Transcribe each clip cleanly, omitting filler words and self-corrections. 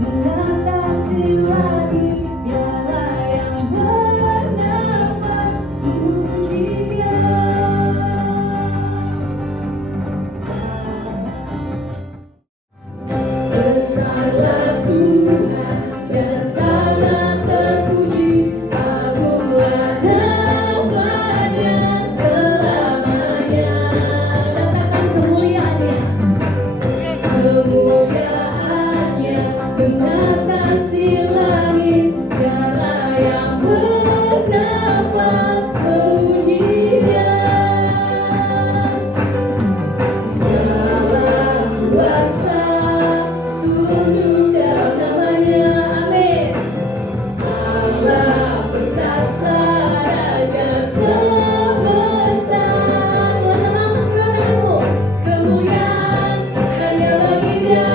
mengatasi langit, biarlah yang bernafas memuji Dia. Besarlah Tuhan dan sangat terpuji, agunglah nama-Nya selamanya. Katakan kemuliaan-Nya, kemuliaan-Nya mengatasi langit, biarlah yang bernafas memuji Dia. Segala kuasa tunduk dalam nama-Nya, amin. Allah perkasa, Raja semesta. Tuhan angkat kedua tanganmu. Kemuliaan hanya bagi Dia,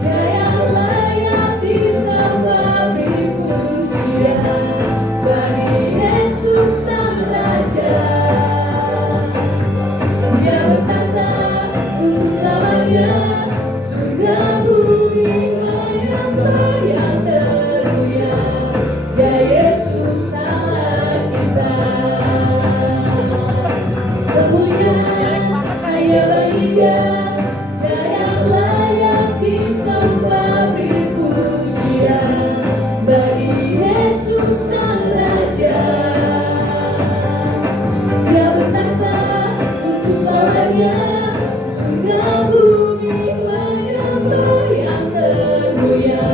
Dia yang layak disembah, beri pujian bagi Yesus Sang Raja. Dia bertata untuk selamanya, surga bumi menyembah yang termulia. Ya Yesus Allah kita. Kemuliaan hanya bagi Dia, Dia yang layak disembah, beri pujian bagi Yesus Sang Raja. Dia bertata untuk selamanya, surga bumi menyembah yang termulia.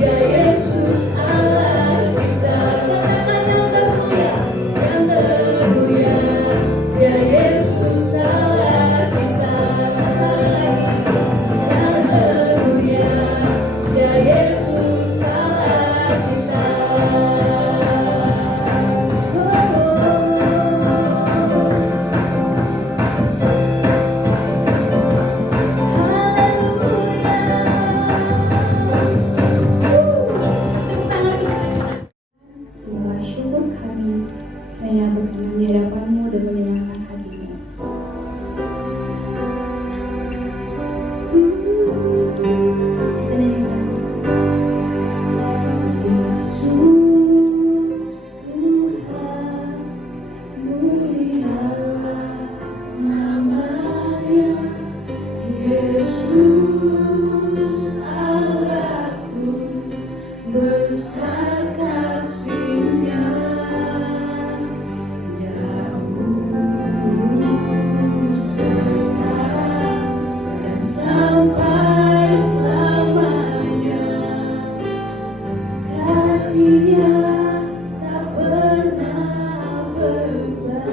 Ya Yesus Allah kita. Katakan yang termulia, yang termulia. Ya Yesus Allah kita. Sekali lagi, yang termulia. Ya Yesus Allah kita. Inilah syukur kami, hanya berkenan di hadapan-Mu dan menyenangkan hati-Mu. Yesus Tuhan, mulialah nama-Nya. Yesus Allahku, besar kasih-Nya. Dahulu, sekarang, dan sampai selamanya. Kasih-Nya tak pernah berubah.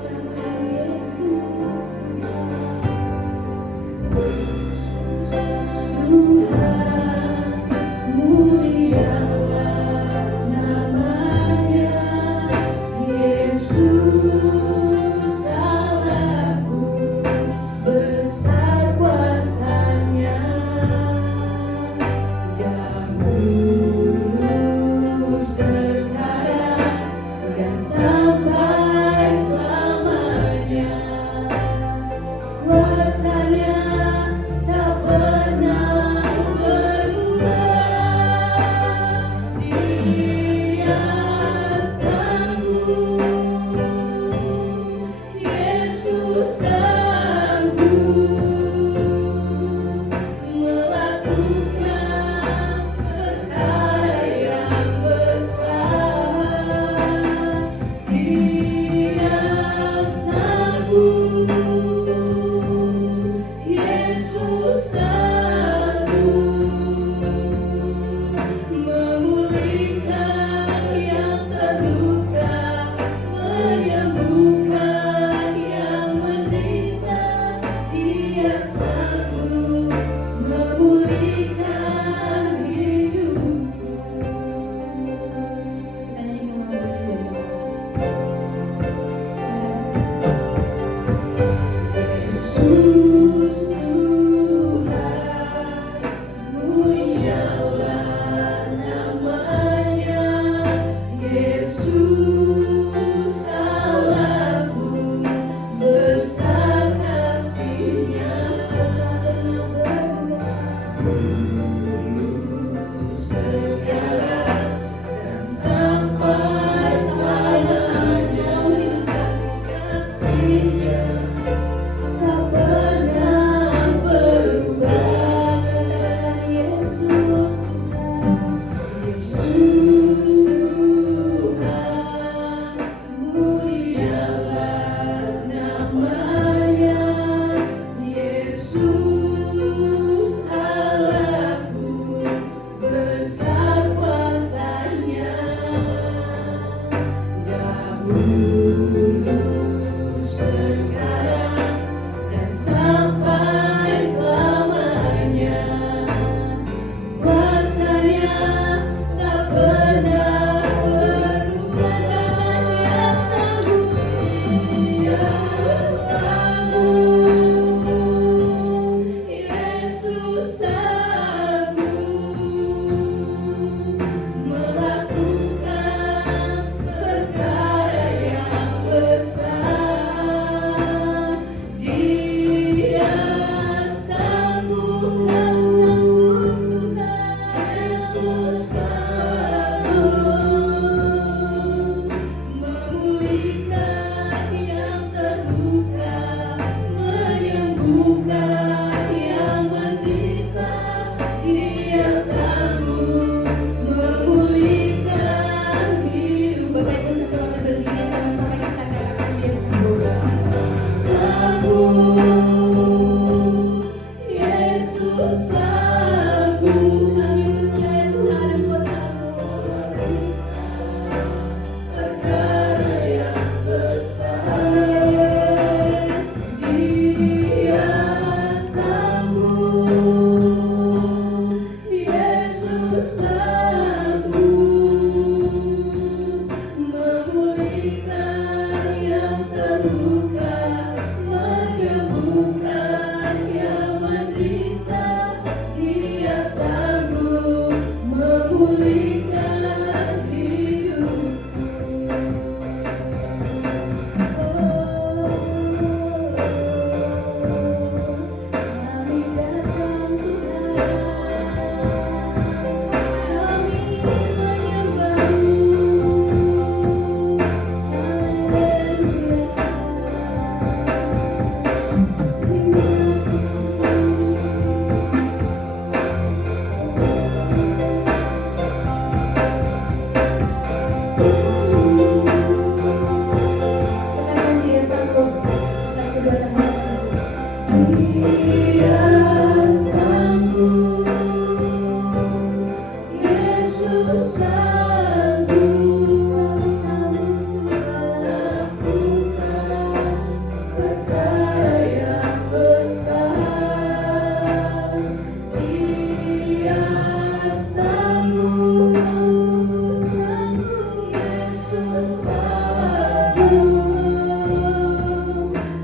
Katakan Yesus Tuhan.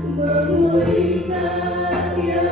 Memulihkan yang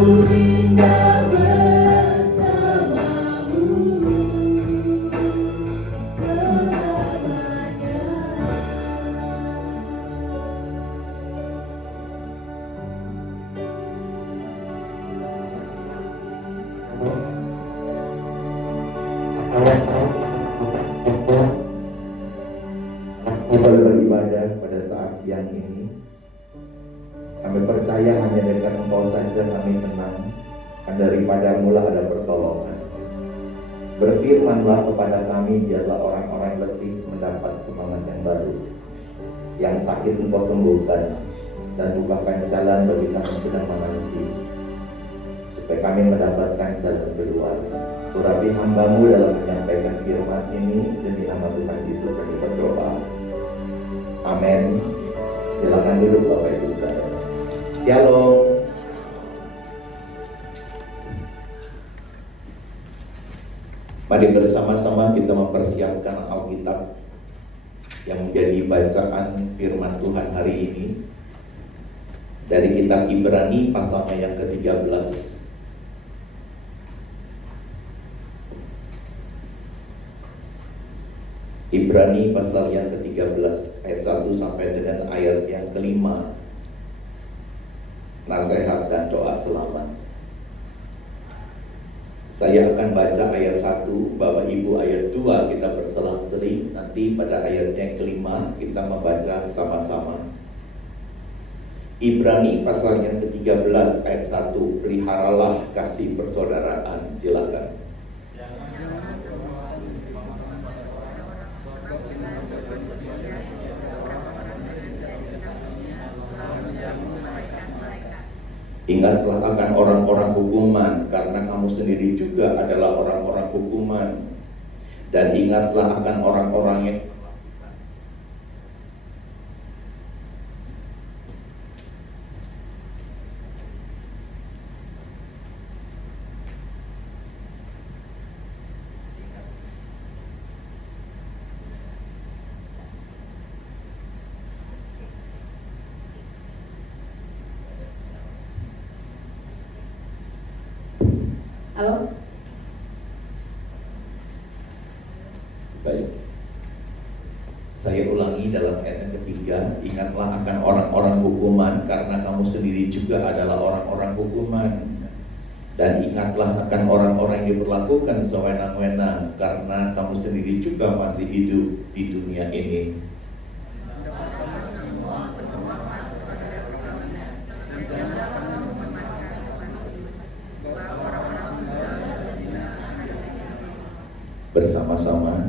rindu bersamamu selamanya. Kita beribadah pada saat siang ini. Kami percaya hanya dengan Engkau saja kami tenang, dan daripadamu lah ada pertolongan. Berfirmanlah kepada kami, biarlah orang-orang letih mendapat semangat yang baru. Yang sakit Engkau sembuhkan, dan bukakan jalan bagi kami yang sedang menanti, supaya kami mendapatkan jalan keluar. Urapi hamba-Mu dalam menyampaikan firman ini, demi nama Tuhan Yesus kami berdoa. Amin. Silakan duduk Bapak Ibu Saudara. Shalom. Mari bersama-sama kita mempersiapkan Alkitab yang menjadi bacaan firman Tuhan hari ini dari kitab Ibrani pasalnya yang ke-13. Ibrani pasal yang ke-13 ayat 1 sampai dengan ayat yang ke-5. Nasihat dan doa selamat. Saya akan baca ayat 1, Bapak Ibu ayat 2 kita berselang-seling. Nanti pada ayat yang ke-5 kita membaca sama-sama. Ibrani pasal yang ke-13 ayat 1, peliharalah kasih persaudaraan. Silakan. Ingatlah akan orang-orang hukuman, karena kamu sendiri juga adalah orang-orang hukuman. Dan ingatlah akan orang-orang yang Halo? baik. Saya ulangi dalam ayat yang ketiga, ingatlah akan orang-orang hukuman, karena kamu sendiri juga adalah orang-orang hukuman. Dan ingatlah akan orang-orang yang diperlakukan sewenang-wenang, karena kamu sendiri juga masih hidup di dunia ini. Bersama-sama,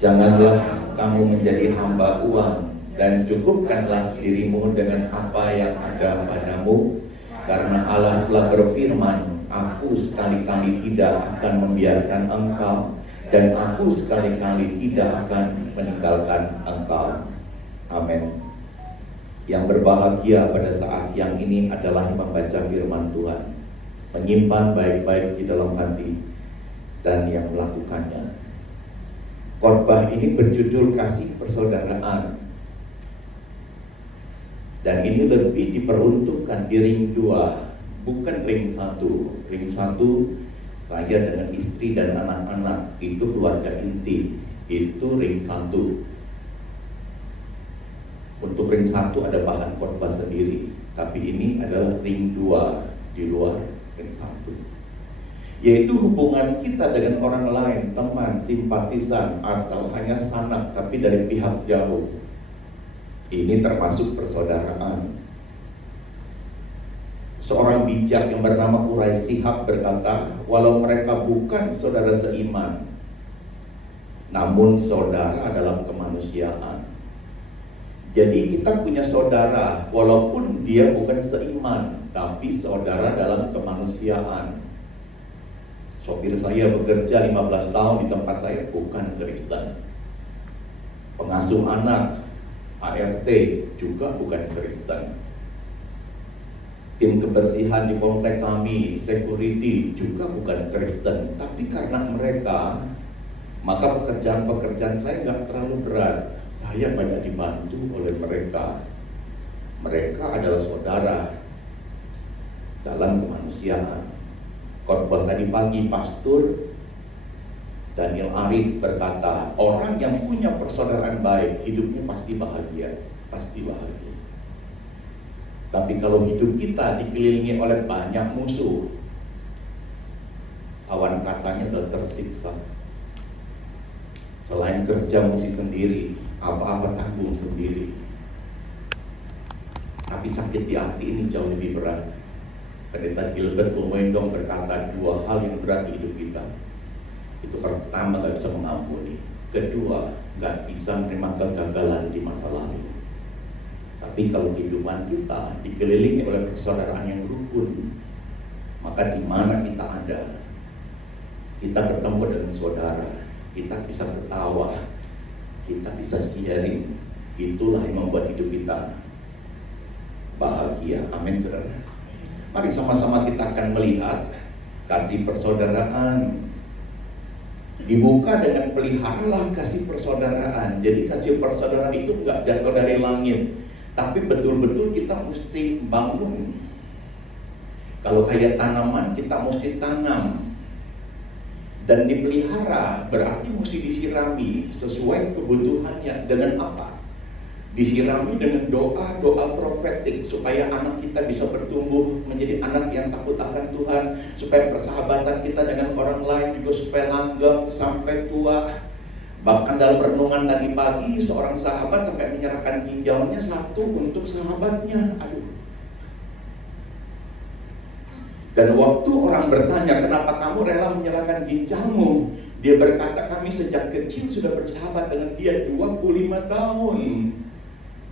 janganlah kamu menjadi hamba uang, dan cukupkanlah dirimu dengan apa yang ada padamu, karena Allah telah berfirman, aku sekali-kali tidak akan membiarkan engkau, dan aku sekali-kali tidak akan meninggalkan engkau. Amin. Yang berbahagia pada saat siang ini adalah membaca firman Tuhan, menyimpan baik-baik di dalam hati, dan yang melakukannya. Khotbah ini berjudul kasih persaudaraan, dan ini lebih diperuntukkan di ring 2, bukan ring 1. Ring 1 saya dengan istri dan anak-anak, itu keluarga inti, itu ring 1. Untuk ring 1 ada bahan khotbah sendiri, tapi ini adalah ring 2 di luar ring 1, yaitu hubungan kita dengan orang lain, teman, simpatisan, atau hanya sanak tapi dari pihak jauh. Ini termasuk persaudaraan. Seorang bijak yang bernama Quraisy Shihab berkata, walau mereka bukan saudara seiman, namun saudara dalam kemanusiaan. Jadi kita punya saudara, walaupun dia bukan seiman, tapi saudara dalam kemanusiaan. Sopir saya bekerja 15 tahun di tempat saya, bukan Kristen. Pengasuh anak ART juga bukan Kristen. Tim kebersihan di komplek kami, security juga bukan Kristen. Tapi karena mereka, maka pekerjaan-pekerjaan saya gak terlalu berat. Saya banyak dibantu oleh mereka. Mereka adalah saudara. dalam kemanusiaan. Khotbah tadi pagi Pastor Daniel Arif berkata, orang yang punya persaudaraan baik hidupnya pasti bahagia, pasti bahagia. Tapi kalau hidup kita dikelilingi oleh banyak musuh, awan katanya udah tersiksa. Selain kerja mesti sendiri, apa-apa tanggung sendiri. Tapi sakit di hati ini jauh lebih berat. Pendeta Gilbert Umendong berkata, dua hal yang berat di hidup kita. Itu pertama, gak bisa mengampuni. Kedua, gak bisa menerima kegagalan di masa lalu. Tapi kalau kehidupan kita dikelilingi oleh persaudaraan yang rukun, maka di mana kita ada, kita ketemu dengan saudara, kita bisa ketawa, kita bisa sharing. Itulah yang membuat hidup kita bahagia. Amin, saudara. Mari sama-sama kita akan melihat kasih persaudaraan. Dibuka dengan peliharalah kasih persaudaraan. Jadi kasih persaudaraan itu enggak jatuh dari langit, tapi betul-betul kita mesti bangun. Kalau kayak tanaman, kita mesti tanam. Dan dipelihara berarti mesti disirami sesuai kebutuhannya. Dengan apa? Disirami dengan doa-doa profetik supaya anak kita bisa bertumbuh menjadi anak yang takut akan Tuhan, supaya persahabatan kita dengan orang lain juga supaya langgeng sampai tua. Bahkan dalam renungan tadi pagi, seorang sahabat sampai menyerahkan ginjalnya satu untuk sahabatnya. Aduh. Dan waktu orang bertanya, kenapa kamu rela menyerahkan ginjalmu? Dia berkata, kami sejak kecil sudah bersahabat dengan dia 25 tahun.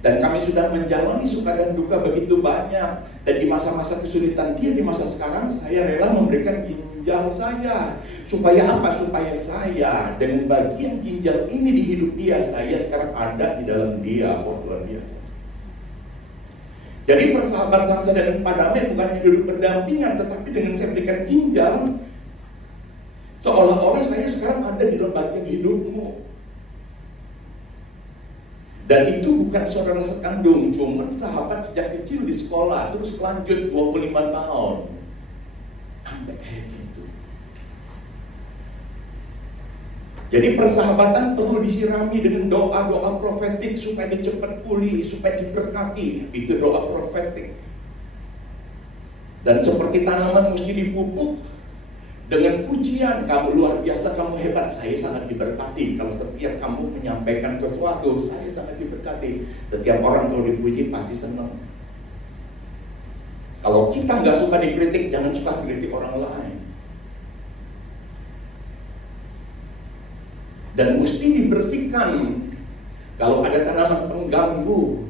Dan kami sudah menjalani suka dan duka begitu banyak. Dan di masa-masa kesulitan dia, di masa sekarang, saya rela memberikan ginjal saya. Supaya apa? Supaya saya dengan bagian ginjal ini di hidup dia, saya sekarang ada di dalam dia. Wah, luar biasa. Jadi persahabatan saya dengan Pak Damai bukan hanya duduk berdampingan, tetapi dengan saya berikan ginjal, seolah-olah saya sekarang ada di dalam bagian hidupmu. Dan itu bukan saudara sekandung, cuma sahabat sejak kecil di sekolah, terus lanjut 25 tahun. Sampai kayak gitu. Jadi persahabatan perlu disirami dengan doa-doa profetik supaya dia cepat pulih, supaya diberkati. Itu doa profetik. Dan seperti tanaman mesti dipupuk dengan pujian, kamu luar biasa, kamu hebat, saya sangat diberkati. Kalau setiap kamu menyampaikan sesuatu, saya sangat diberkati. Setiap orang kalau dipuji pasti senang. Kalau kita nggak suka dikritik, jangan suka kritik orang lain. Dan mesti dibersihkan. Kalau ada tanaman pengganggu,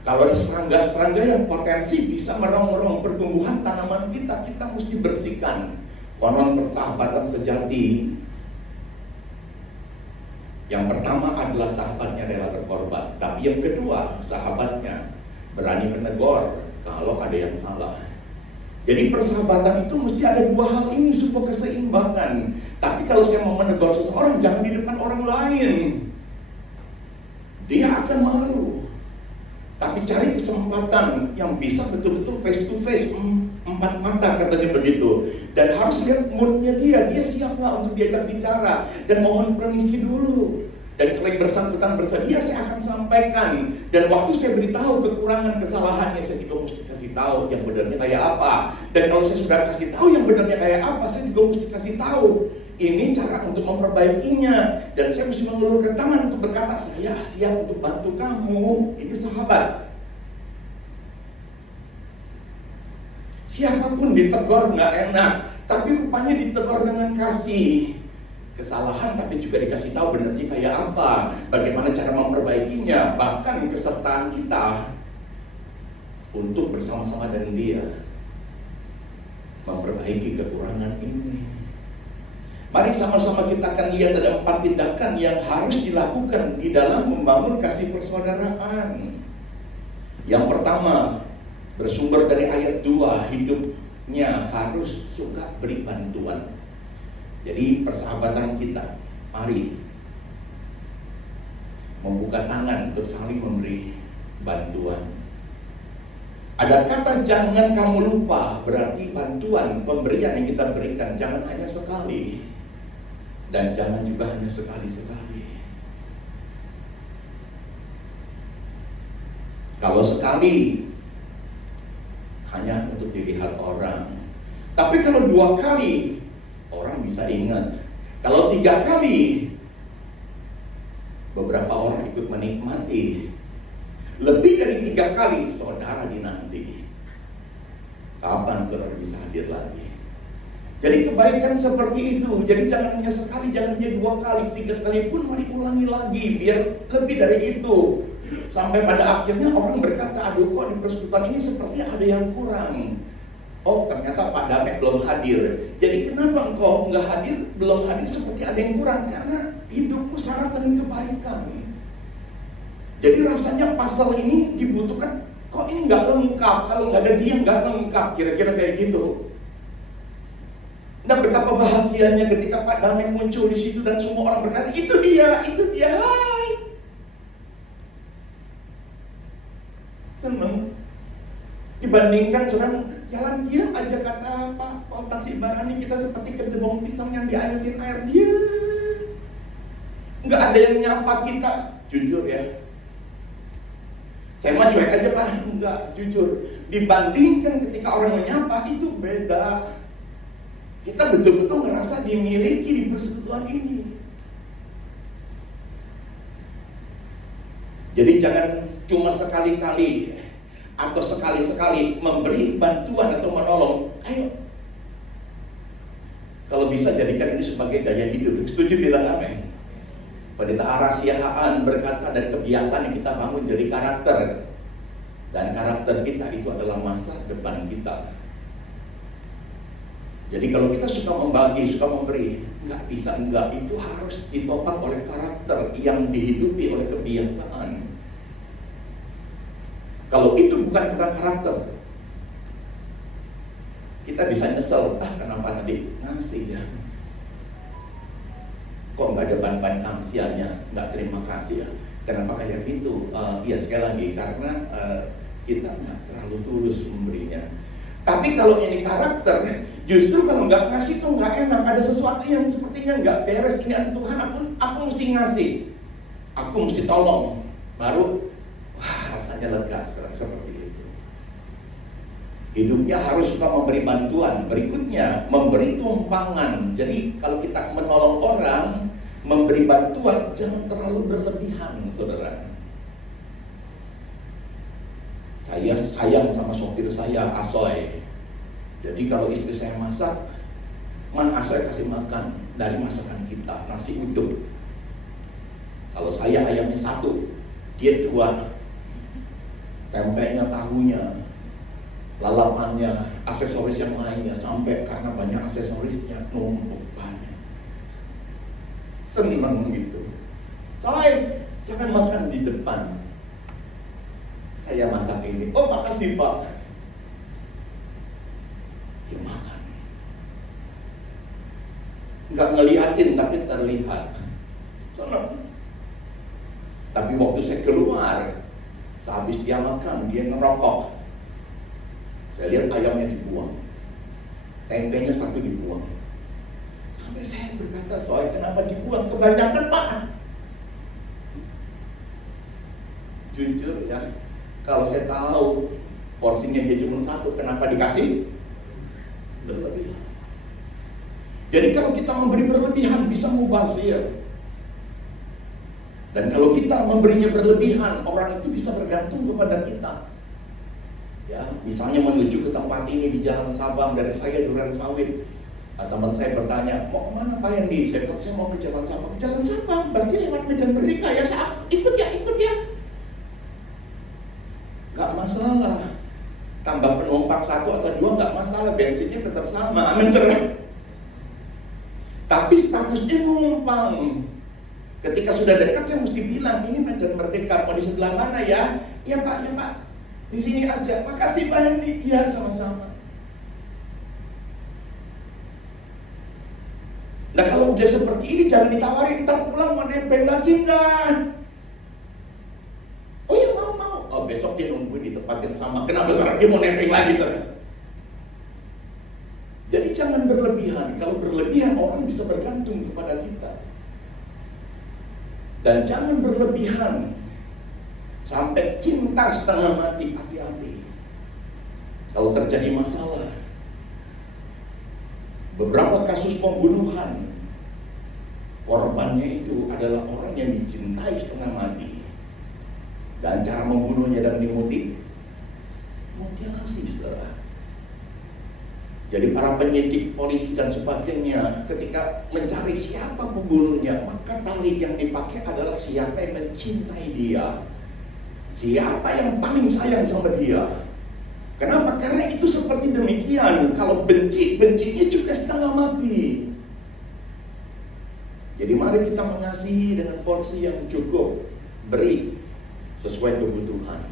kalau ada serangga-serangga yang potensi bisa merongrong pertumbuhan tanaman kita, kita mesti bersihkan. Konon persahabatan sejati, yang pertama adalah sahabatnya rela berkorban. Tapi yang kedua, sahabatnya berani menegur kalau ada yang salah. Jadi persahabatan itu mesti ada dua hal ini, sebuah keseimbangan. Tapi kalau saya mau menegur seseorang, jangan di depan orang lain, dia akan malu. Tapi cari kesempatan yang bisa betul-betul face to face, empat mata katanya begitu. Dan harus lihat moodnya dia siap nggak untuk diajak bicara. Dan mohon permisi dulu. Dan kalau yang bersangkutan bersedia, saya akan sampaikan. Dan waktu saya beritahu kekurangan kesalahannya, saya juga mesti kasih tahu yang benarnya kayak apa. Dan kalau saya sudah kasih tahu yang benarnya kayak apa, saya juga mesti kasih tahu. Ini cara untuk memperbaikinya. Dan saya mesti mengulurkan tangan untuk berkata, saya siap untuk bantu kamu. Ini sahabat. Siapapun ditegur nggak enak, tapi rupanya ditegur dengan kasih. Kesalahan tapi juga dikasih tahu benarnya kayak apa, bagaimana cara memperbaikinya, bahkan kesertaan kita untuk bersama-sama dengan dia memperbaiki kekurangan ini. Mari sama-sama kita akan lihat ada 4 tindakan yang harus dilakukan di dalam membangun kasih persaudaraan. Yang pertama, bersumber dari ayat 2, hidupnya harus suka beri bantuan. Jadi persahabatan kita, mari membuka tangan untuk saling memberi bantuan. Ada kata jangan kamu lupa, berarti bantuan, pemberian yang kita berikan jangan hanya sekali. Dan jangan juga hanya sekali-sekali. Kalau sekali, hanya untuk dilihat orang. Tapi kalau 2 kali, orang bisa ingat. Kalau 3 kali, beberapa orang ikut menikmati. Lebih dari 3 kali, saudara dinanti. Kapan saudara bisa hadir lagi? Jadi kebaikan seperti itu. Jadi jangan hanya sekali, jangan hanya 2 kali, 3 kali pun mari ulangi lagi. Biar lebih dari itu. Sampai pada akhirnya orang berkata, aduh kok di persekutuan ini seperti ada yang kurang. Oh ternyata Pak Damek belum hadir. Jadi kenapa engkau nggak hadir, belum hadir seperti ada yang kurang? Karena hidupmu syarat dengan kebaikan. Jadi rasanya pasal ini dibutuhkan, kok ini nggak lengkap, kalau nggak ada dia nggak lengkap, kira-kira kayak gitu. Nah betapa bahagianya ketika Pak Damek muncul di situ dan semua orang berkata, itu dia, hai. Seneng. Dibandingkan orang jalan diam aja, kata Pak Taksi Barani, kita seperti kedebong pisang yang dianyutin air, dia nggak ada yang nyapa kita. Jujur ya, saya mah cuek aja Pak, enggak, jujur. Dibandingkan ketika orang menyapa, itu beda. Kita betul-betul ngerasa dimiliki di persekutuan ini. Jadi jangan cuma sekali-kali atau sekali-sekali memberi bantuan atau menolong. Ayo, kalau bisa jadikan ini sebagai gaya hidup. Setuju bilang amin. Pendeta Arasiahaan berkata, dari kebiasaan yang kita bangun jadi karakter. Dan karakter kita itu adalah masa depan kita. Jadi kalau kita suka membagi, suka memberi, nggak bisa enggak, itu harus ditopang oleh karakter yang dihidupi oleh kebiasaan. Kalau itu bukan karakter, kita bisa nyesel, kenapa tadi ngasih ya? Kok nggak ada ban-ban kamsianya, nggak terima kasih ya? Kenapa kayak gitu? Ya sekali lagi, karena kita nggak terlalu tulus memberinya. Tapi kalau ini karakter, justru kalau nggak ngasih tuh nggak enak. Ada sesuatu yang sepertinya nggak beres. Ini ada Tuhan, aku mesti ngasih, aku mesti tolong, baru rasanya lega. Seperti itu. Hidupnya harus suka memberi bantuan. Berikutnya, memberi tumpangan. Jadi kalau kita menolong orang, memberi bantuan, jangan terlalu berlebihan, saudara. Saya sayang sama sopir saya, Asoy. Jadi kalau istri saya masak, Asoy kasih makan dari masakan kita, nasi uduk. Kalau saya ayamnya 1, dia 2. Tempenya, tahunya, lalapannya, aksesoris yang lainnya, sampai karena banyak aksesorisnya numpuk banyak. Seneng gitu. Soalnya jangan makan di depan. Saya masak ini, oh makasih Pak. Dia makan. Nggak ngeliatin tapi terlihat. Seneng. Tapi waktu saya keluar, sehabis dia makan, dia ngerokok. Saya lihat ayamnya dibuang, tempenya 1 dibuang. Sampai saya berkata, soalnya kenapa dibuang? Kebanyakan Pak. Jujur ya, kalau saya tahu porsinya dia cuma 1, kenapa dikasih berlebihan? Jadi kalau kita memberi berlebihan bisa mubazir. Dan kalau kita memberinya berlebihan, orang itu bisa bergantung kepada kita. Ya, misalnya menuju ke tempat ini di Jalan Sabang dari saya Duren Sawit. Teman saya bertanya, mau kemana Pak Hendi? Saya mau ke Jalan Sabang. Jalan Sabang, berarti lewat Medan Merdeka ya? Saya ikut ya. Gak masalah. Tambah penumpang 1 atau 2 gak masalah, bensinnya tetap sama. Amin saudara. Tapi statusnya numpang. Ketika sudah dekat saya mesti bilang, ini Medan Merdeka, mau di sebelah mana ya? Ya Pak. Di sini aja. Makasih Pak Hendi. Iya sama-sama. Nah kalau udah seperti ini jangan ditawarin, ntar pulang mau nempel lagi enggak? Oh ya mau. Oh besok dia nungguin di tempat semakin sama. Kenapa saudara? Dia mau nebeng lagi saudara. Jadi jangan berlebihan. Kalau berlebihan orang bisa bergantung kepada kita. Dan jangan berlebihan sampai cinta setengah mati. Hati-hati. Kalau terjadi masalah, beberapa kasus pembunuhan, korbannya itu adalah orang yang dicintai setengah mati. Dan cara membunuhnya dan mutilasi, saudara. Jadi para penyidik, polisi dan sebagainya ketika mencari siapa pembunuhnya, maka tali yang dipakai adalah siapa yang mencintai dia, siapa yang paling sayang sama dia. Kenapa? Karena itu seperti demikian. Kalau bencinya juga setengah mati. Jadi mari kita mengasihi dengan porsi yang cukup, beri sesuai kebutuhan.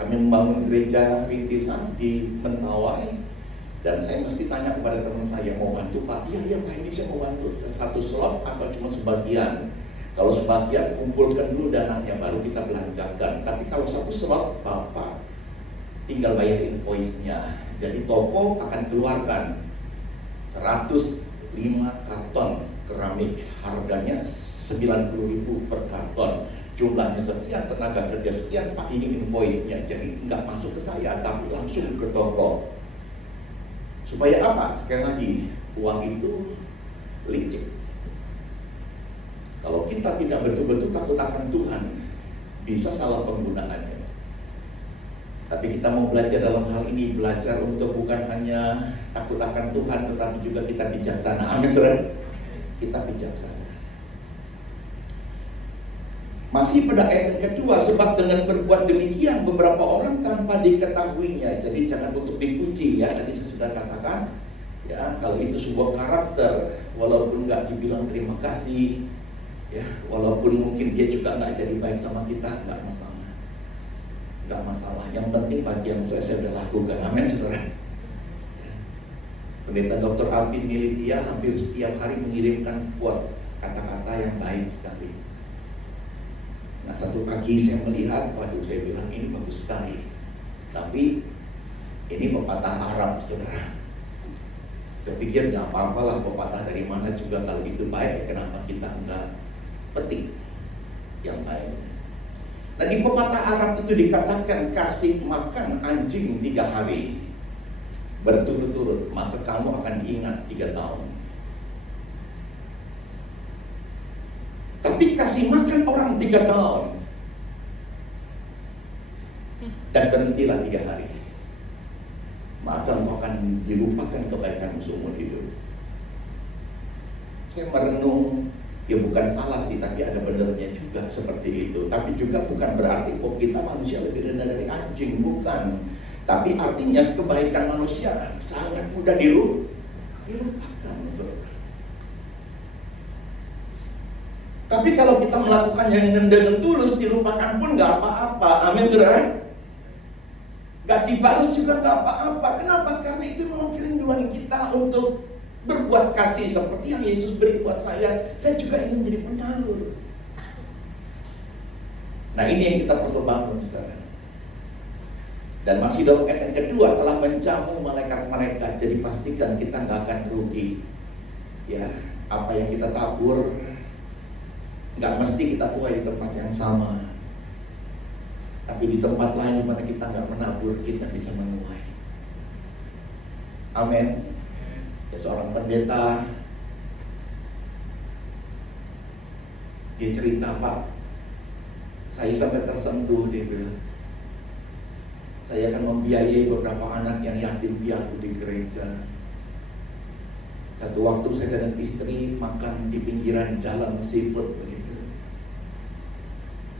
Kami membangun gereja rintisan di Mentawai. Dan saya mesti tanya kepada teman saya, mau bantu Pak? Iya Pak, ini saya mau bantu. Satu slot atau cuma sebagian? Kalau sebagian, kumpulkan dulu dananya, baru kita belanjakan. Tapi kalau satu slot, Bapak tinggal bayar invoice-nya. Jadi toko akan keluarkan 105 karton keramik. Harganya 90.000 per karton. Jumlahnya sekian, tenaga kerja sekian, Pak ini invoice-nya. Jadi nggak masuk ke saya, tapi langsung ke toko. Supaya apa? Sekali lagi, uang itu licik. Kalau kita tidak betul-betul takut akan Tuhan, bisa salah penggunaannya. Tapi kita mau belajar dalam hal ini, belajar untuk bukan hanya takut akan Tuhan, tetapi juga kita bijaksana. Amin, saudara. Kita bijaksana. Masih pada ayat yang kedua, sebab dengan berbuat demikian beberapa orang tanpa diketahuinya. Jadi jangan untuk dipuji ya, tadi saya sudah katakan ya, kalau itu sebuah karakter, walaupun nggak dibilang terima kasih ya, walaupun mungkin dia juga nggak jadi baik sama kita, nggak masalah. Yang penting bagian saya sudah lakukan. Amin, saudara. Pendeta Dr. Abin Militia hampir setiap hari mengirimkan quote, kata-kata yang baik sekali. Nah, satu pagi saya melihat, waduh, saya bilang ini bagus sekali. Tapi ini pepatah Arab, saudara. Saya pikir nggak apa-apa lah, pepatah dari mana juga, kalau itu baik, kenapa kita enggak petik yang baik. Nah, di pepatah Arab itu dikatakan, kasih makan anjing 3 hari berturut-turut, maka kamu akan diingat 3 tahun. Tapi kasih makan orang 3 tahun dan berhentilah 3 hari, maka engkau akan dilupakan kebaikanmu seumur hidup. Saya merenung, ya bukan salah sih, tapi ada benernya juga seperti itu. Tapi juga bukan berarti kita manusia lebih rendah dari anjing, bukan. Tapi artinya kebaikan manusia sangat mudah dilupakan, saudara. Tapi kalau kita melakukannya dengan tulus, dilupakan pun nggak apa-apa. Amin, saudara. Gak dibalas juga nggak apa-apa. Kenapa? Karena itu memang kerinduan kita untuk berbuat kasih seperti yang Yesus beri buat saya. Saya juga ingin menjadi penyalur. Nah, ini yang kita perlu bangun, saudara. Dan masih dalam ayat yang kedua, telah menjamu malaikat-malaikat. Jadi pastikan kita nggak akan rugi. Ya, apa yang kita tabur nggak mesti kita tuai di tempat yang sama, tapi di tempat lain di mana kita nggak menabur, kita bisa menuai. Amin. Ya, seorang pendeta dia cerita, Pak, saya sampai tersentuh. Dia bilang, saya akan membiayai beberapa anak yang yatim piatu di gereja. Satu waktu saya dan istri makan di pinggiran jalan seafood begitu.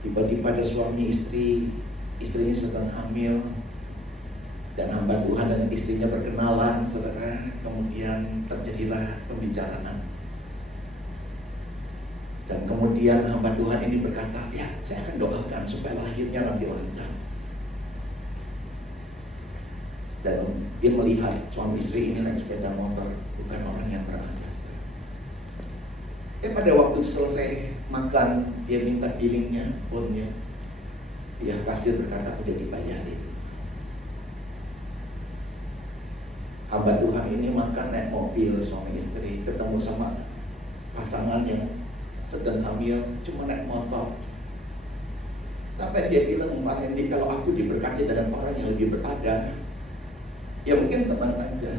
Tiba-tiba ada suami istrinya sedang hamil, dan hamba Tuhan dengan istrinya berkenalan, saudara. Kemudian terjadilah pembicaraan. Dan kemudian hamba Tuhan ini berkata, ya saya akan doakan supaya lahirnya nanti lancar. Dan dia melihat suami istri ini naik sepeda motor, bukan orang yang berada. Pada waktu selesai makan, dia minta billingnya, bonnya. Ya, kasir berkata, udah dibayarin. hamba Tuhan ini makan naik mobil suami istri, ketemu sama pasangan yang sedang hamil cuma naik motor. Sampai dia bilang, Pak Hendy, kalau aku diberkati dengan orang yang lebih berada, ya mungkin senang aja.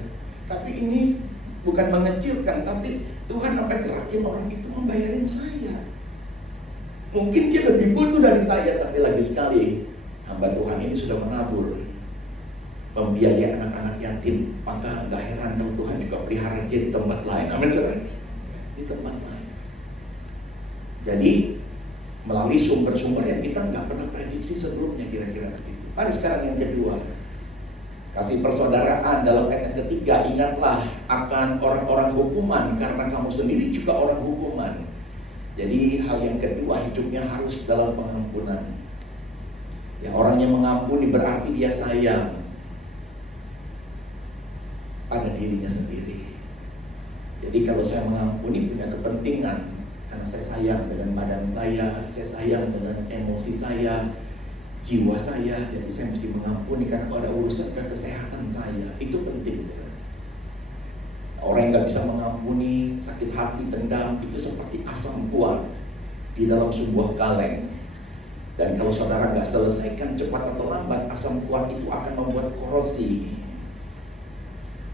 Tapi ini bukan mengecilkan, tapi Tuhan sampai gerakin orang itu membayarin saya. Mungkin dia lebih butuh dari saya, tapi lagi sekali hamba Tuhan ini sudah menabur, membiayai anak-anak yatim. Maka gak heran kalau Tuhan juga pelihara dia di tempat lain. Amin, saudara. Di tempat lain. Jadi melalui sumber-sumber yang kita gak pernah prediksi sebelumnya, kira-kira begitu. Mari sekarang yang kedua, kasih persaudaraan. Dalam ayat yang ketiga, ingatlah akan orang-orang hukuman, karena kamu sendiri juga orang hukuman. Jadi hal yang kedua, hidupnya harus dalam pengampunan. Ya, orang yang mengampuni berarti dia sayang pada dirinya sendiri. Jadi kalau saya mengampuni punya kepentingan, karena saya sayang dengan badan saya sayang dengan emosi saya, jiwa saya. Jadi saya mesti mengampuni karena ada urusan ke kesehatan saya. Itu penting, saudara. Orang yang gak bisa mengampuni, sakit hati, dendam, itu seperti asam kuat di dalam sebuah kaleng. Dan kalau saudara gak selesaikan cepat atau lambat, asam kuat itu akan membuat korosi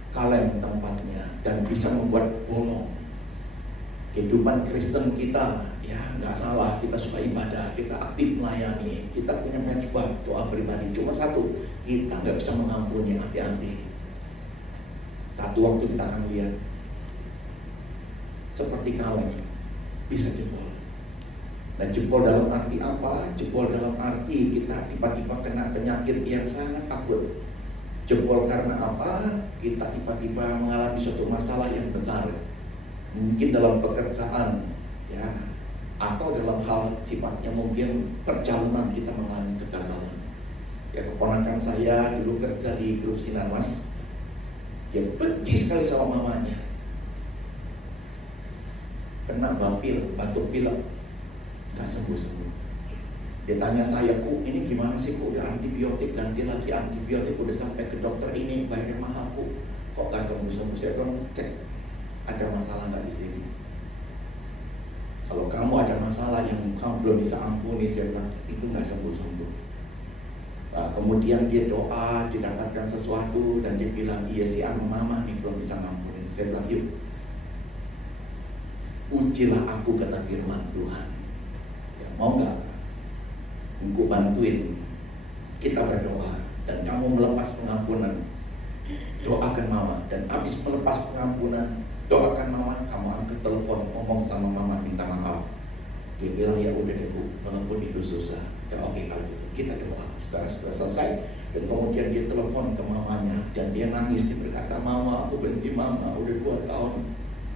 kaleng tempatnya dan bisa membuat bolong. Kehidupan Kristen kita, ya gak salah, kita suka ibadah, kita aktif melayani, kita punya mezbah doa pribadi. Cuma satu, kita gak bisa mengampuni, hati-hati. Satu waktu kita akan lihat seperti kaleng bisa jebol. Dan jebol dalam arti apa? Jebol dalam arti kita tiba-tiba kena penyakit yang sangat akut. Jebol karena apa? Kita tiba-tiba mengalami suatu masalah yang besar. Mungkin dalam pekerjaan, ya, atau dalam hal sifatnya mungkin perjalanan kita mengalami kegagalan. Ya, keponakan saya dulu kerja di grup Sinarmas. Dia benci sekali sama mamanya. Kena batuk pilek, gak sembuh-sembuh. Dia tanya saya, "Ku, ini gimana sih, Ku? Udah antibiotik, ganti lagi antibiotik, udah sampai ke dokter ini, bayarnya mahal, Ku. Kok gak sembuh-sembuh?" Saya bilang, "Cek, ada masalah gak di sini? Kalau kamu ada masalah yang kamu belum bisa ampuni," saya bilang, "itu gak sembuh-sembuh." Nah, kemudian dia doa, didapatkan sesuatu, dan dia bilang, "Iya sih, mama nih belum bisa ngampunin." Saya bilang, "Yuk, ujilah aku," kata firman Tuhan. Ya, mau gak? Aku bantuin kita berdoa, dan kamu melepas pengampunan, doakan mama. Dan habis melepas pengampunan, doakan mama, kamu angkat telepon, ngomong sama mama, minta maaf. Dia bilang, "Ya udah deh, Bu, walaupun itu susah." Ya oke, kalau gitu kita doa. Setelah selesai, dan kemudian dia telepon ke mamanya, dan dia nangis. Dia berkata, "Mama, aku benci mama, udah 2 tahun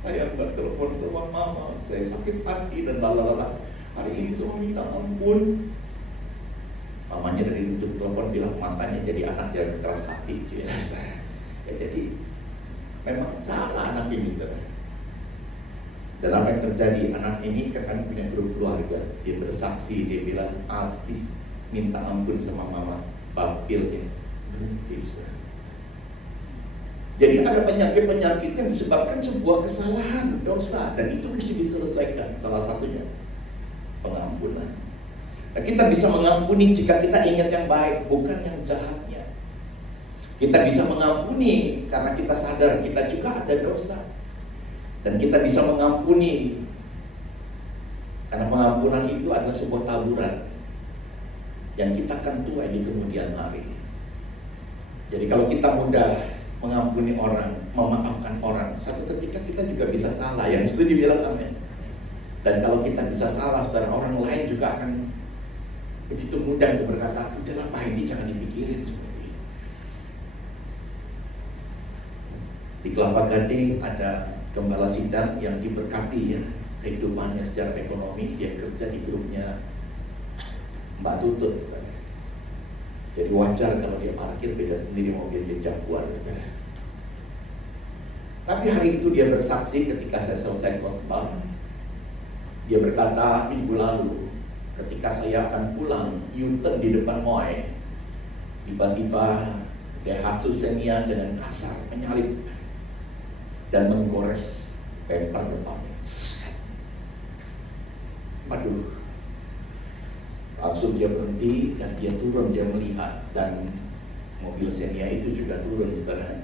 saya nggak telepon ke mama, saya sakit hati dan lalala. Hari ini semua minta ampun." Mamanya dari ujung telepon bilang, "Matanya jadi anak yang keras hati." Ya, jadi memang salah anak ini, saudara. Dan apa yang terjadi? Anak ini kan punya grup keluarga. Dia bersaksi, dia bilang, "Habis minta ampun sama mama, bapilnya berhenti." Jadi ada penyakit-penyakit yang disebabkan sebuah kesalahan, dosa, dan itu mesti diselesaikan. Salah satunya pengampunan. Nah, kita bisa mengampuni jika kita ingat yang baik, bukan yang jahatnya. Kita bisa mengampuni karena kita sadar kita juga ada dosa. Dan kita bisa mengampuni karena pengampunan itu adalah sebuah taburan yang kita akan tuai di kemudian hari. Jadi kalau kita mudah mengampuni orang, memaafkan orang, satu ketika kita juga bisa salah. Yang setuju bilang amin. Dan kalau kita bisa salah, saudara, orang lain juga akan begitu mudah untuk berkata, "Udahlah Pak Hendy, jangan dipikirin seperti itu." Di Kelapa Gading ada gembala sidang yang diberkati, ya, kehidupannya secara ekonomi. Dia kerja di grupnya Mbak Tutut, saudara. Jadi wajar kalau dia parkir beda sendiri mobilnya Jaguar, saudara. Tapi hari itu dia bersaksi ketika saya selesai khotbah. Dia berkata, "Minggu lalu ketika saya akan pulang, U-turn di depan Moai, tiba-tiba Daihatsu Xenia dengan kasar menyalip dan menggores bemper depannya. Waduh, langsung dia berhenti dan dia turun, dia melihat, dan mobil Xenia itu juga turun, saudara.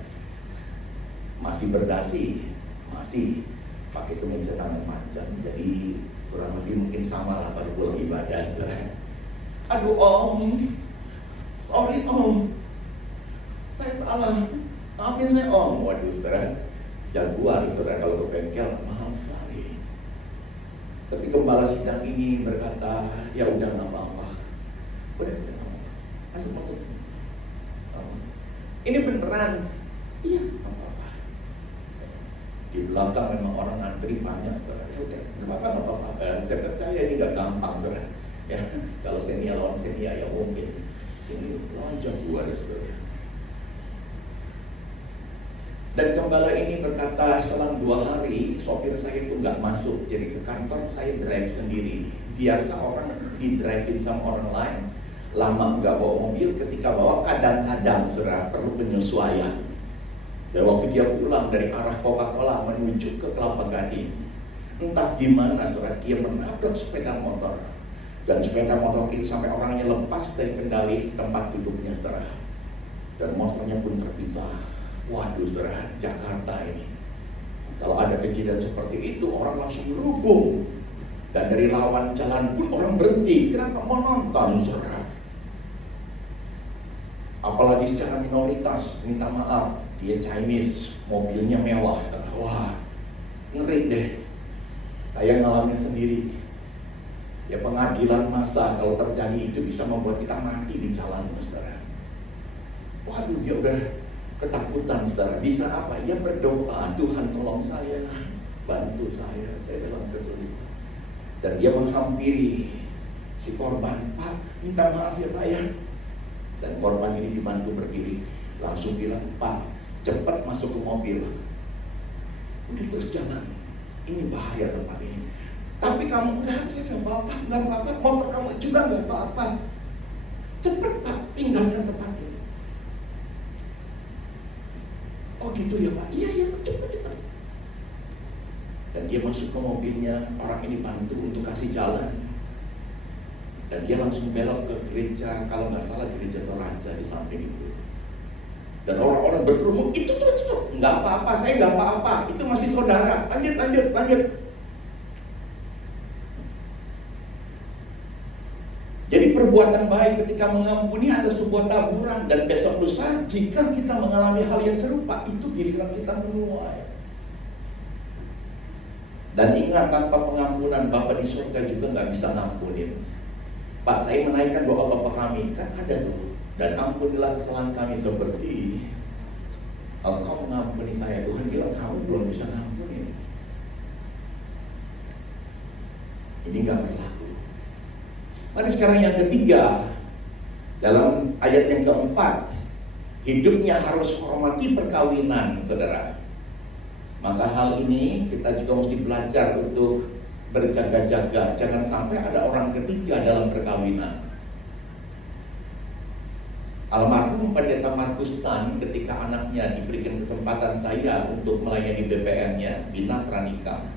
Masih berdasi, masih pakai kemeja tangan panjang, jadi kurang lebih mungkin sama lah, baru pulang ibadah, saudara. Aduh om, sorry om, saya salah, maafin saya om. Waduh saudara, jaguar saudara kalau ke bengkel mahal sekali. Tapi gembala sidang ini berkata, ya udah nggak apa-apa, udah nggak apa-apa, masuk. Ini beneran, iya nggak apa-apa. Di belakang memang orang antri banyak saudara, ya udah nggak apa-apa. Saya percaya ini nggak gampang saudara. Ya kalau Xenia lawan Xenia ya mungkin, ini lawan jaguar saudara. Dan gembala ini berkata, selang 2 hari sopir saya itu nggak masuk, jadi ke kantor saya drive sendiri. Biasa orang di drive-in sama orang lain, lama nggak bawa mobil, ketika bawa kadang-kadang saudara perlu penyesuaian. Dan waktu dia pulang dari arah Coca-Cola menuju ke Kelapa Gading, entah gimana saudara, dia menabrak sepeda motor. Dan sepeda motor ini sampai orangnya lepas dari kendali tempat duduknya saudara. Dan motornya pun terpisah. Waduh saudara, Jakarta ini kalau ada kejadian seperti itu orang langsung berhubung. Dan dari lawan jalan pun orang berhenti. Kenapa? Mau nonton saudara. Apalagi secara minoritas, minta maaf, dia Chinese, mobilnya mewah saudara. Wah, ngeri deh. Saya ngalamin sendiri. Ya pengadilan massa kalau terjadi itu bisa membuat kita mati di jalan saudara. Waduh, dia udah ketakutan saudara. Bisa apa? Ya berdoa, Tuhan tolong saya, bantu saya dalam kesulitan. Dan dia menghampiri si korban, Pak minta maaf ya Pak ya. Dan korban ini dibantu berdiri, langsung bilang, Pak cepat masuk ke mobil. Udah terus jalan, ini bahaya tempat ini. Tapi kamu enggak, saya nggak apa-apa, motor kamu juga nggak apa-apa. Cepat Pak, tinggalkan tempat ini. Oh gitu ya Pak, iya cepat. Dan dia masuk ke mobilnya, orang ini bantu untuk kasih jalan. Dan dia langsung belok ke gereja, kalau nggak salah gereja Toraja di samping itu. Dan orang-orang berkerumun, itu nggak apa-apa, saya nggak apa-apa, itu masih saudara. Lanjut. Jadi perbuatan baik ketika mengampuni ada sebuah taburan, dan besok lusa jika kita mengalami hal yang serupa, itu giliran kita menuai. Dan ingat, tanpa pengampunan Bapa di surga juga nggak bisa ngampunin. Pak, saya menaikkan doa Bapa kami, kan ada tuh. Dan ampunilah kesalahan kami seperti Engkau mengampuni saya. Tuhan bilang kamu belum bisa ngampunin. Ini nggak berlaku. Mari sekarang yang ketiga, dalam ayat yang keempat, hidupnya harus hormati perkawinan, saudara. Maka hal ini kita juga mesti belajar untuk berjaga-jaga. Jangan sampai ada orang ketiga dalam perkawinan. Almarhum Pendeta Markus Tan ketika anaknya diberikan kesempatan saya untuk melayani BPM-nya, Bina Pranika,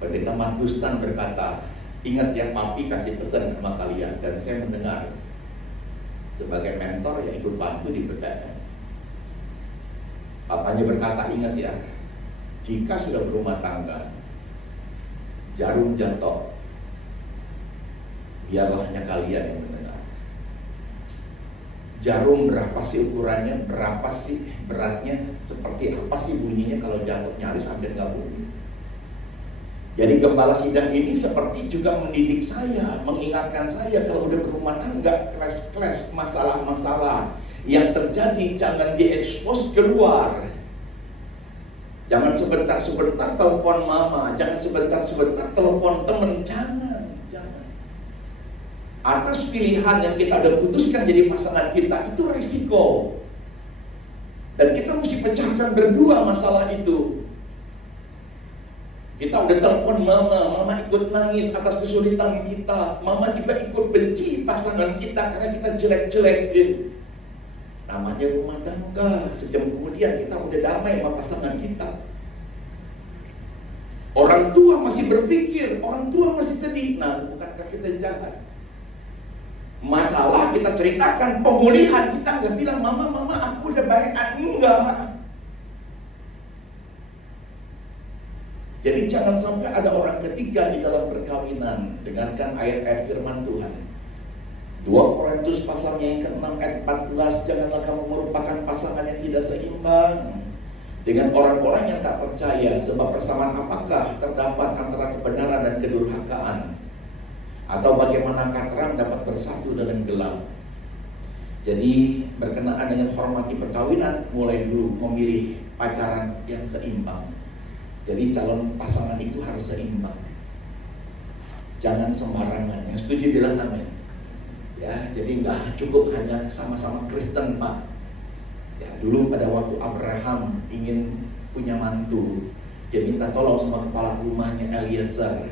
Pendeta Markus Tan berkata, ingat ya papi kasih pesan sama kalian. Dan saya mendengar sebagai mentor yang ikut bantu di BPM. Papanya berkata, ingat ya, jika sudah berumah tangga, jarum jatuh, biarlah hanya kalian yang mendengar. Jarum berapa sih ukurannya, berapa sih beratnya, seperti apa sih bunyinya kalau jatuh, nyaris hampir nggak bunyi. Jadi gembala sidang ini seperti juga mendidik saya, mengingatkan saya kalau udah berumah tangga, kles-kles, masalah-masalah yang terjadi jangan diekspos keluar. Jangan sebentar-sebentar telepon mama, jangan sebentar-sebentar telepon temen, jangan. Atas pilihan yang kita udah putuskan jadi pasangan kita, itu resiko. Dan kita mesti pecahkan berdua masalah itu. Kita udah telepon mama ikut nangis atas kesulitan kita. Mama juga ikut benci pasangan kita karena kita jelek-jelekin. Namanya rumah tangga. Sejam kemudian kita udah damai sama pasangan kita. Orang tua masih berpikir, orang tua masih sedih. Nah, bukankah kita jahat? Masalah kita ceritakan pemulihan, kita nggak bilang mama aku udah baik. Enggak. Jadi jangan sampai ada orang ketiga di dalam perkawinan. Dengarkan ayat-ayat firman Tuhan. 2 Korintus pasalnya yang ke-6 ayat 14, janganlah kamu merupakan pasangan yang tidak seimbang dengan orang-orang yang tak percaya. Sebab persamaan apakah terdapat antara kebenaran dan kedurhakaan? Atau bagaimanakah terang dapat bersatu dengan gelap? Jadi berkenaan dengan hormati perkawinan, mulai dulu memilih pacaran yang seimbang. Jadi calon pasangan itu harus seimbang. Jangan sembarangan. Yang setuju bilang amin. Ya, jadi nggak cukup hanya sama-sama Kristen, Pak. Ya, dulu pada waktu Abraham ingin punya mantu, dia minta tolong sama kepala rumahnya Eliezer.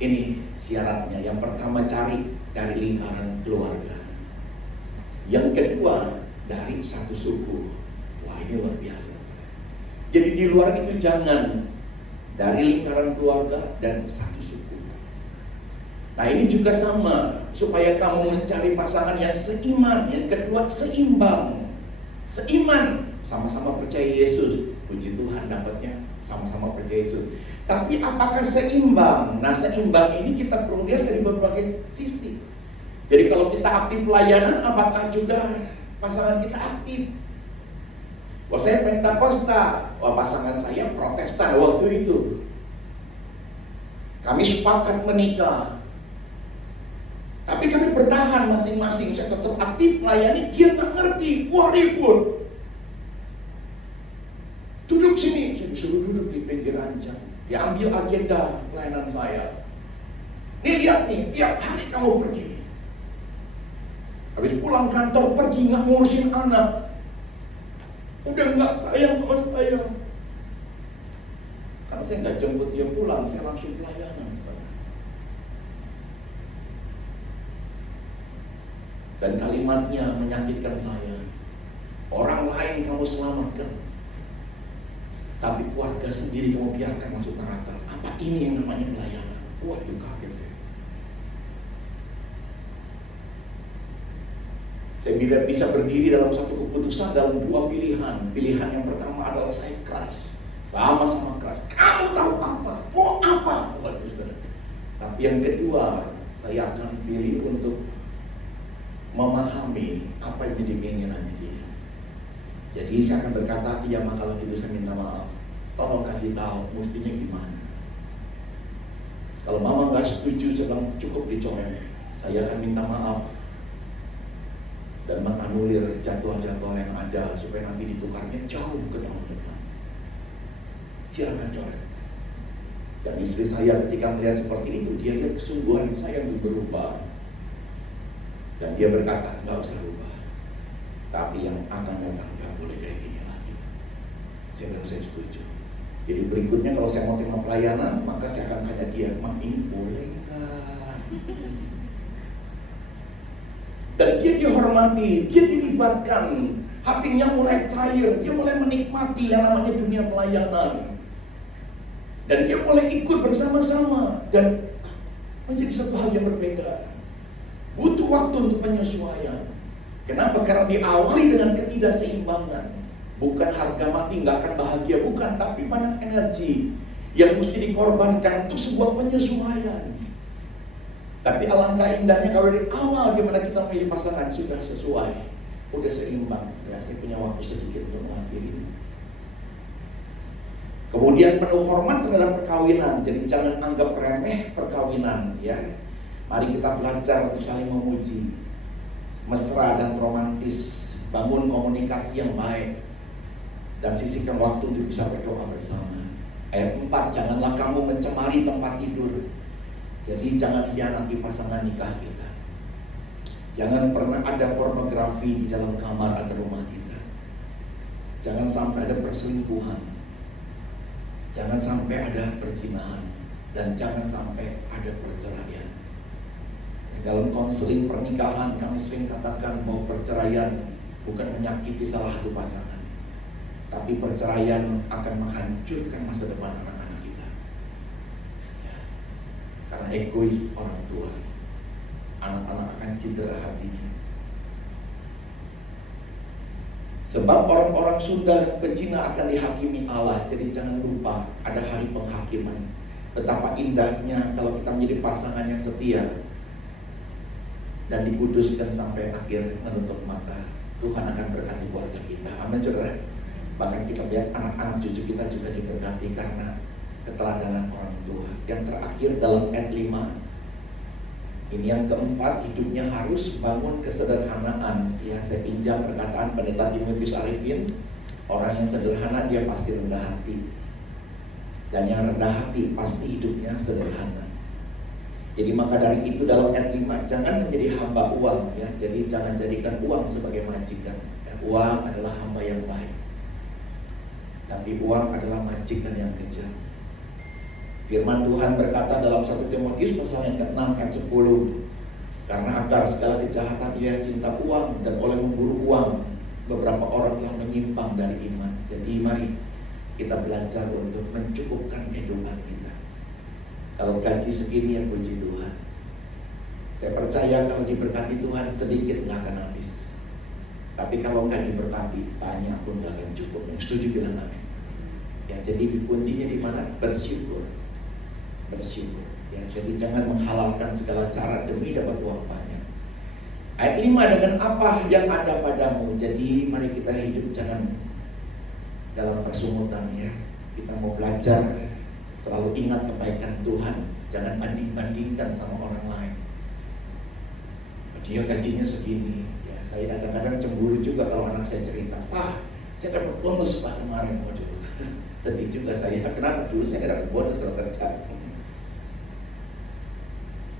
Ini syaratnya. Yang pertama cari dari lingkaran keluarga. Yang kedua dari satu suku. Wah, ini luar biasa. Jadi di luar itu jangan, dari lingkaran keluarga dan satu suku. Nah, ini juga sama, supaya kamu mencari pasangan yang seiman. Yang kedua seimbang. Seiman, sama-sama percaya Yesus. Puji Tuhan dapatnya sama-sama percaya Yesus. Tapi apakah seimbang? Nah, seimbang ini kita perlu lihat dari berbagai sisi. Jadi kalau kita aktif pelayanan, apakah juga pasangan kita aktif? Wah, saya Pentakosta, wah pasangan saya Protestan waktu itu. Kami sepakat menikah, tapi kami bertahan masing-masing. Saya tetap aktif melayani, dia nggak ngerti. Wah, ribut. Duduk sini, saya disuruh duduk di pinggir ranjang. Dia ambil agenda pelayanan saya. Nih lihat nih, tiap hari kamu pergi. Habis pulang kantor pergi nggak ngurusin anak. Udah nggak sayang sama saya. Karena saya nggak jemput dia pulang, saya langsung pelayanan. Dan kalimatnya menyakitkan saya. Orang lain kamu selamatkan, tapi keluarga sendiri kamu biarkan masuk neraka. Apa ini yang namanya pelayanan? Waduh, kaget saya. Saya tidak bisa berdiri dalam satu keputusan dalam dua pilihan. Pilihan yang pertama adalah saya keras, sama-sama keras. Kamu tahu apa? Mau apa? Tapi yang kedua, saya akan pilih untuk memahami apa yang menjadi keinginannya dia. Jadi saya akan berkata, iya maka kalau gitu saya minta maaf. Tolong kasih tahu mestinya gimana. Kalau mama nggak setuju, saya bilang cukup dicoret. Saya akan minta maaf dan menganulir jadwal-jadwal yang ada supaya nanti ditukarnya jauh ke tahun depan. Silakan coret. Dan istri saya ketika melihat seperti itu, dia lihat kesungguhan saya untuk berubah. Dan dia berkata, nggak usah ubah. Tapi yang akan datang nggak boleh kayak gini lagi. Saya bilang saya setuju. Jadi berikutnya kalau saya mau terima pelayanan, maka saya akan tanya dia, Mak ini boleh nggak? Dan dia dihormati, dia dilibatkan, hatinya mulai cair, dia mulai menikmati yang namanya dunia pelayanan. Dan dia mulai ikut bersama-sama dan menjadi satu hal yang berbeda. Butuh waktu untuk penyesuaian. Kenapa? Karena diawali dengan ketidakseimbangan. Bukan harga mati nggak akan bahagia, bukan, tapi banyak energi yang mesti dikorbankan untuk sebuah penyesuaian. Tapi alangkah indahnya kalau dari awal gimana kita memilih pasangan sudah sesuai, udah seimbang. Ya, saya punya waktu sedikit untuk mengakhiri. Kemudian penuh hormat terhadap perkawinan. Jadi jangan anggap remeh perkawinan, ya. Mari kita belajar untuk saling memuji, mesra dan romantis, bangun komunikasi yang baik, dan sisihkan waktu untuk bisa berdoa bersama. Ayat 4, janganlah kamu mencemari tempat tidur. Jadi jangan hianati pasangan nikah kita. Jangan pernah ada pornografi di dalam kamar atau rumah kita. Jangan sampai ada perselingkuhan. Jangan sampai ada perzinahan dan jangan sampai ada perceraian. Dalam konseling pernikahan kami sering katakan bahwa perceraian bukan menyakiti salah satu pasangan, tapi perceraian akan menghancurkan masa depan anak-anak kita. Ya. Karena egois orang tua, anak-anak akan cedera hatinya. Sebab orang-orang Sunda dan pezina akan dihakimi Allah. Jadi jangan lupa ada hari penghakiman. Betapa indahnya kalau kita menjadi pasangan yang setia dan dikuduskan sampai akhir menutup mata. Tuhan akan berkati keluarga kita. Amin saudara. Bahkan kita lihat anak-anak cucu kita juga diberkati karena keteladanan orang tua. Yang terakhir dalam ayat 5, ini yang keempat, hidupnya harus bangun kesederhanaan. Ya, saya pinjam perkataan Pendeta Timotius Arifin, orang yang sederhana dia pasti rendah hati. Dan yang rendah hati pasti hidupnya sederhana. Jadi maka dari itu dalam ayat 5, jangan menjadi hamba uang, ya. Jadi jangan jadikan uang sebagai majikan. Ya, uang adalah hamba yang baik, tapi uang adalah majikan yang kejam. Firman Tuhan berkata dalam 1 Timotius pasal yang ke-6 ayat 10, karena akar segala kejahatan ia cinta uang, dan oleh memburu uang beberapa orang telah menyimpang dari iman. Jadi mari kita belajar untuk mencukupkan kehidupan kita. Kalau gaji segini ya puji Tuhan. Saya percaya kalau diberkati Tuhan sedikit nggak akan habis. Tapi kalau nggak diberkati banyak pun nggak akan cukup. Yang setuju bilang amin. Ya, jadi kuncinya di mana? Bersyukur. Bersyukur. Ya, jadi jangan menghalalkan segala cara demi dapat uang banyak. Ayat 5, dengan apa yang ada padamu. Jadi mari kita hidup jangan dalam persungutan, ya. Kita mau belajar selalu ingat kebaikan Tuhan. Jangan banding-bandingkan sama orang lain. Dia gajinya segini. Ya, saya kadang-kadang cemburu juga kalau anak saya cerita, "Pak, saya dapat bonus Pak kemarin." Waduh, sedih juga saya. Kenapa? Dulu saya nggak dapat bonus kalau kerja.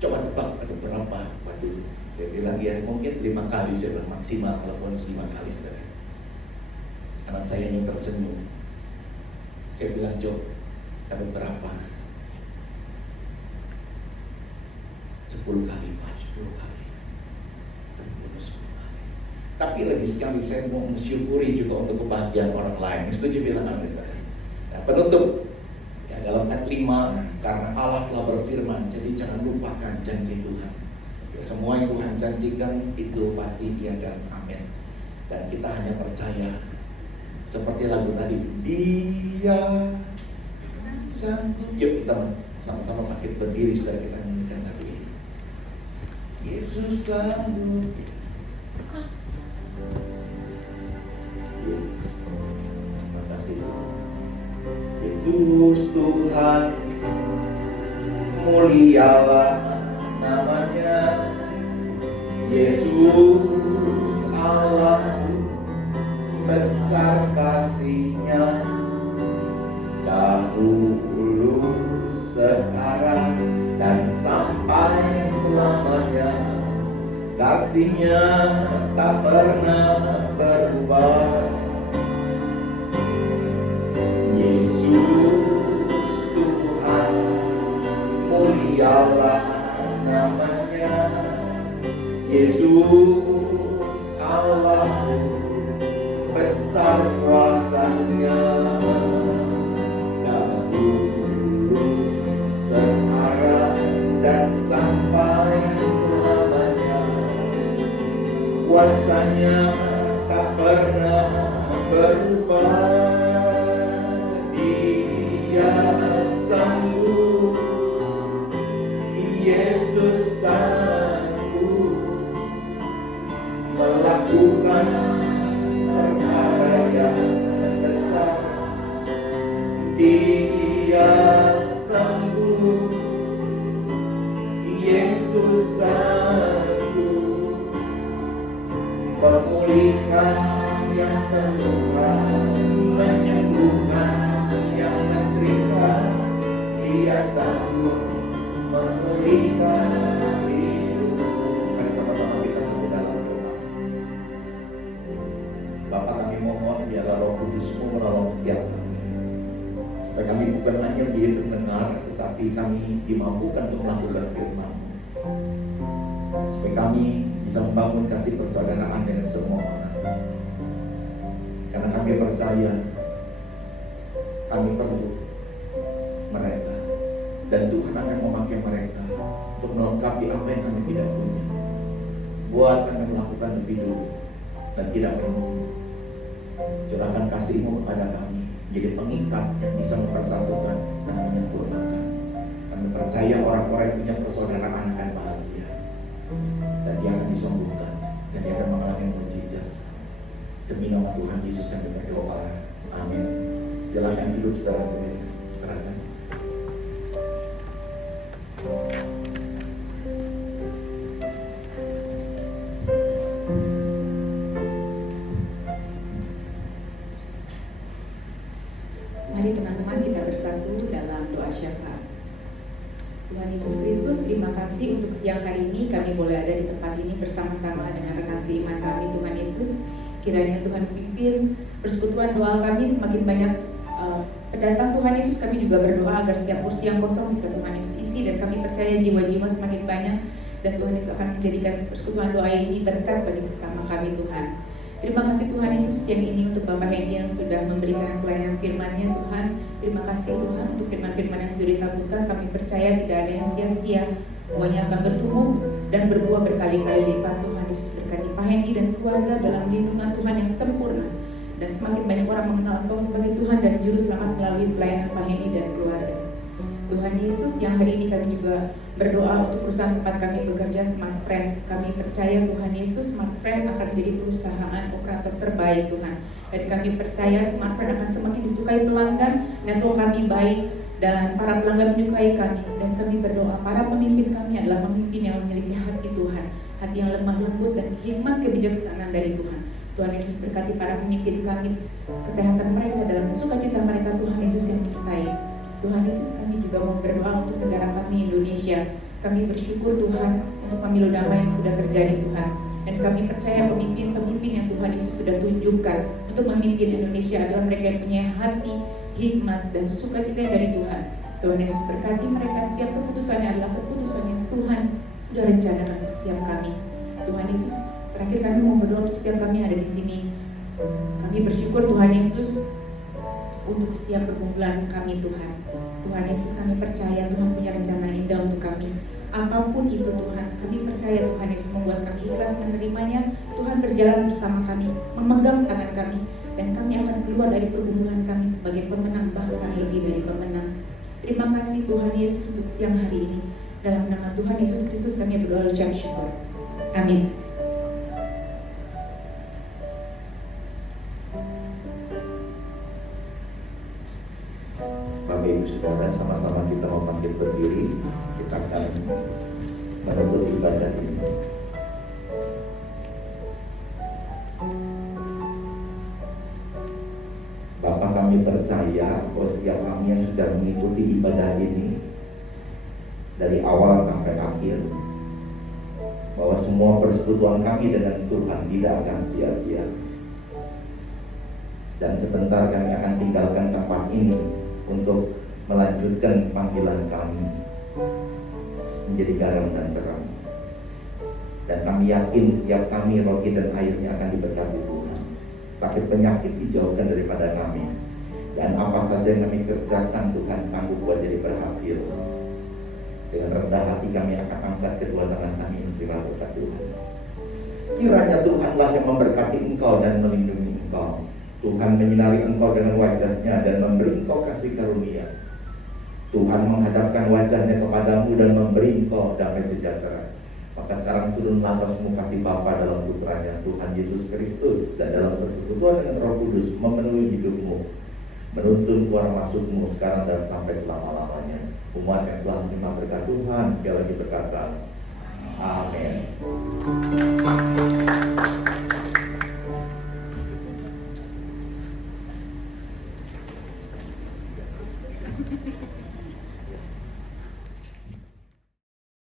Coba tebak ada berapa? Waduh, saya bilang ya mungkin 5 kali, saya bilang maksimal kalau bonus 5 kali saudara. Anak saya yang tersenyum. Saya bilang, "Jo, dapat berapa?" 10 kali Pak, 10 kali. Dapat bonus 10 kali. Tapi lebih sekali saya mau mensyukuri juga untuk kebahagiaan orang lain. Setuju bilang amin saudara. Nah, penutup. Ya, dalam ayat 5, karena Allah telah berfirman, jadi jangan lupakan janji Tuhan. Ya, semua yang Tuhan janjikan itu pasti iya dan amin. Dan kita hanya percaya seperti lagu tadi, Dia sanggup. Yuk kita sama-sama bangkit berdiri saudara, kita nyanyikan lagu ini. Yesus sanggup. Yesus, terima kasih Tuhan. Yesus Tuhan, mulialah namanya. Yesus Allahku, besar kasih-Nya. Dahulu, sekarang, dan sampai selamanya. Kasih-Nya tak pernah berubah. Yesus Tuhan, mulialah namanya. Yesus Allahku, besar kuasa-Nya. Dahulu, sekarang, dan sampai selamanya. Kuasa-Nya tak pernah berubah. Dia sanggup, Yesus sanggup melakukan perkara yang besar. Dia sanggup, Yesus sanggup memulihkan yang terluka, menyembuhkan yang menderita. Dia sanggup memulihkan hidup. Mari sama-sama kita berdoa dalam doa. Bapa, kami mohon biarlah Roh Kudus-Mu menolong setiap kami. Supaya kami bukan hanya menjadi pendengar, tetapi kami dimampukan untuk melakukan firman-Mu. Supaya kami bisa membangun kasih persaudaraan dengan semua orang. Karena kami percaya kami perlu mereka, dan Tuhan akan memakai mereka untuk melengkapi apa yang kami tidak punya. Buat kami melakukan lebih dulu dan tidak menunggu. Curahkan kasih-Mu kepada kami, jadi pengikat yang bisa mempersatukan dan menyempurnakan. Kami percaya orang-orang yang punya persaudaraan akan bahagia, dan dia akan disembuhkan, dan dia akan mengalami mukjizat. Demi nama Tuhan Yesus kami berdoa. Amin. Silakan duduk saudara sekalian. Serahkan. Mari teman-teman kita bersatu dalam doa syafaat. Tuhan Yesus Kristus, terima kasih untuk siang hari ini kami boleh ada di tempat ini bersama-sama dengan rekan seiman kami. Tuhan Yesus, kiranya Tuhan pimpin persekutuan doa kami, semakin banyak pendatang Tuhan Yesus. Kami juga berdoa agar setiap kursi yang kosong bisa Tuhan Yesus isi, dan kami percaya jiwa-jiwa semakin banyak, dan Tuhan Yesus akan menjadikan persekutuan doa ini berkat bagi sesama kami Tuhan. Terima kasih Tuhan Yesus yang ini untuk Bapak Hendy yang sudah memberikan pelayanan firman-Nya Tuhan. Terima kasih Tuhan untuk firman-firman yang sudah ditaburkan. Kami percaya tidak ada yang sia-sia, semuanya akan bertumbuh dan berbuah berkali-kali lipat. Tuhan Yesus berkati Pak Hendy dan keluarga dalam lindungan Tuhan yang sempurna, dan semakin banyak orang mengenal Engkau sebagai Tuhan dan Juru Selamat melalui pelayanan Pak Hendy dan keluarga. Tuhan Yesus, yang hari ini kami juga berdoa untuk perusahaan tempat kami bekerja, Smart Friend. Kami percaya Tuhan Yesus, Smart Friend akan menjadi perusahaan operator terbaik Tuhan. Dan kami percaya Smart Friend akan semakin disukai pelanggan, network kami baik, dan para pelanggan menyukai kami. Dan kami berdoa para pemimpin kami adalah pemimpin yang memiliki hati Tuhan, hati yang lemah lembut dan hikmat kebijaksanaan dari Tuhan. Tuhan Yesus berkati para pemimpin kami, kesehatan mereka dalam sukacita mereka, Tuhan Yesus yang sertai. Tuhan Yesus, kami juga mau berdoa untuk negara kami Indonesia. Kami bersyukur Tuhan untuk pemilu damai yang sudah terjadi Tuhan. Dan kami percaya pemimpin-pemimpin yang Tuhan Yesus sudah tunjukkan untuk memimpin Indonesia adalah mereka yang punya hati, hikmat, dan sukacita dari Tuhan. Tuhan Yesus berkati mereka, setiap keputusannya adalah keputusan yang Tuhan sudah rencanakan untuk setiap kami. Tuhan Yesus, terakhir kami mau berdoa untuk setiap kami yang ada di sini. Kami bersyukur Tuhan Yesus untuk setiap perkumpulan kami Tuhan. Tuhan Yesus, kami percaya Tuhan punya rencana indah untuk kami. Apapun itu Tuhan, kami percaya Tuhan Yesus membuat kami ikhlas menerimanya. Tuhan berjalan bersama kami, memegang tangan kami, dan kami akan keluar dari pergumulan kami sebagai pemenang, bahkan lebih dari pemenang. Terima kasih Tuhan Yesus untuk siang hari ini. Dalam nama Tuhan Yesus Kristus kami berdoa dan ucap syukur. Amin. Bapak Ibu Saudara, sama-sama kita mau bangkit berdiri. Kita akan menutup ibadah ini. Bapa, kami percaya bahwa setiap kami yang sudah mengikuti ibadah ini dari awal sampai akhir, bahwa semua persekutuan kami dengan Tuhan tidak akan sia-sia. Dan sebentar kami akan tinggalkan tempat ini untuk melanjutkan panggilan kami menjadi garam dan terang. Dan kami yakin setiap kami roti dan airnya akan diberkati Tuhan. Sakit penyakit dijauhkan daripada kami. Dan apa saja yang kami kerjakan Tuhan sanggup buat jadi berhasil. Dengan rendah hati kami akan angkat kedua tangan kami menerima berkat Tuhan. Kiranya Tuhanlah yang memberkati engkau dan melindungi engkau. Tuhan menyinari engkau dengan wajahnya dan memberi engkau kasih karunia. Tuhan menghadapkan wajahnya kepadamu dan memberi engkau damai sejahtera. Maka sekarang turunlah atasmu kasih Bapa dalam putranya Tuhan Yesus Kristus, dan dalam persekutuan dengan Roh Kudus memenuhi hidupmu, menuntun keluar masukmu sekarang dan sampai selama-lamanya. Umat yang telah menerima berkat Tuhan sekali lagi berkata, Amin.